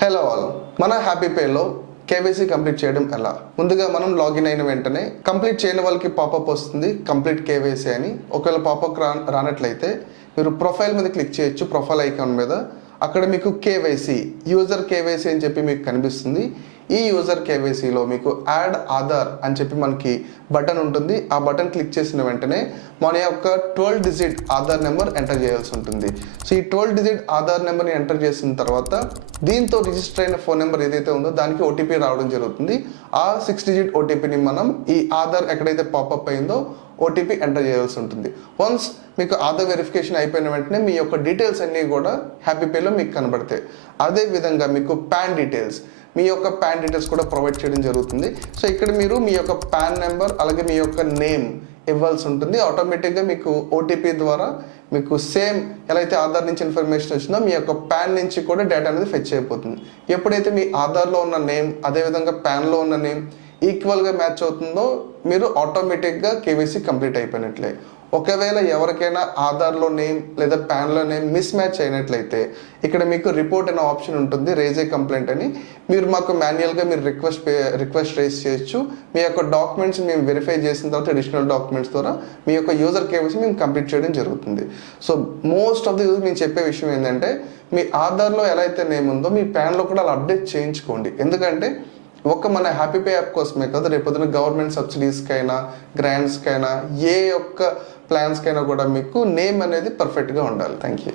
Hello all, మన happy పేలో KYC complete చేయడం ఎలా? ముందుగా మనం లాగిన్ అయిన వెంటనే కంప్లీట్ చేయని వాళ్ళకి పాపప్ వస్తుంది కంప్లీట్ కేవైసీ అని. ఒకవేళ పాపప్ రానట్లయితే మీరు ప్రొఫైల్ మీద క్లిక్ చేయొచ్చు, ప్రొఫైల్ ఐకాన్ మీద. అక్కడ మీకు కేవైసీ, యూజర్ కేవైసీ అని చెప్పి మీకు కనిపిస్తుంది. ఈ యూజర్ కేవైసీలో మీకు యాడ్ ఆధార్ అని చెప్పి మనకి బటన్ ఉంటుంది. ఆ బటన్ క్లిక్ చేసిన వెంటనే మన యొక్క 12 డిజిట్ ఆధార్ నెంబర్ ఎంటర్ చేయాల్సి ఉంటుంది. సో ఈ 12 డిజిట్ ఆధార్ నెంబర్ని ఎంటర్ చేసిన తర్వాత దీంతో రిజిస్టర్ అయిన ఫోన్ నెంబర్ ఏదైతే ఉందో దానికి ఓటీపీ రావడం జరుగుతుంది. ఆ 6 డిజిట్ ఓటీపీని మనం ఈ ఆధార్ ఎక్కడైతే పాపప్ అయిందో ఓటీపీ ఎంటర్ చేయాల్సి ఉంటుంది. వన్స్ మీకు ఆధార్ వెరిఫికేషన్ అయిపోయిన వెంటనే మీ యొక్క డీటెయిల్స్ అన్నీ కూడా హ్యాపీ పేలో మీకు కనబడతాయి. అదేవిధంగా మీకు పాన్ డీటెయిల్స్, మీ యొక్క పాన్ డీటెయిల్స్ కూడా ప్రొవైడ్ చేయడం జరుగుతుంది. సో ఇక్కడ మీరు మీ యొక్క పాన్ నెంబర్ అలాగే మీ యొక్క నేమ్ ఇవ్వాల్సి ఉంటుంది. ఆటోమేటిక్గా మీకు ఓటీపీ ద్వారా మీకు సేమ్ ఎలా అయితే ఆధార్ నుంచి ఇన్ఫర్మేషన్ వచ్చిందో మీ యొక్క పాన్ నుంచి కూడా డేటా అనేది ఫెచ్ అయిపోతుంది. ఎప్పుడైతే మీ ఆధార్లో ఉన్న నేమ్ అదేవిధంగా పాన్లో ఉన్న నేమ్ ఈక్వల్గా మ్యాచ్ అవుతుందో మీరు ఆటోమేటిక్గా కేవైసీ కంప్లీట్ అయిపోయినట్లే. ఒకవేళ ఎవరికైనా ఆధార్లో నేమ్ లేదా పాన్లో నేమ్ మిస్ మ్యాచ్ అయినట్లయితే ఇక్కడ మీకు రిపోర్ట్ అనే ఆప్షన్ ఉంటుంది, రేజ్ ఏ కంప్లైంట్ అని. మీరు మాకు మాన్యువల్గా మీరు రిక్వెస్ట్ రేజ్ చేయొచ్చు. మీ యొక్క డాక్యుమెంట్స్ మేము వెరిఫై చేసిన తర్వాత అడిషనల్ డాక్యుమెంట్స్ ద్వారా మీ యొక్క యూజర్ కేవైసీ మేము కంప్లీట్ చేయడం జరుగుతుంది. So most of the use మేము చెప్పే విషయం ఏంటంటే మీ ఆధార్లో ఎలా అయితే నేమ్ ఉందో మీ పాన్లో కూడా అలా అప్డేట్ చేయించుకోండి. ఎందుకంటే మన హ్యాపీ పే యాప్ కోసమే కదా, రేపొద్దున గవర్నమెంట్ సబ్సిడీస్కైనా గ్రాంట్స్కైనా ఏ ఒక్క ప్లాన్స్కైనా కూడా మీకు నేమ్ అనేది పర్ఫెక్ట్గా ఉండాలి. Thank you.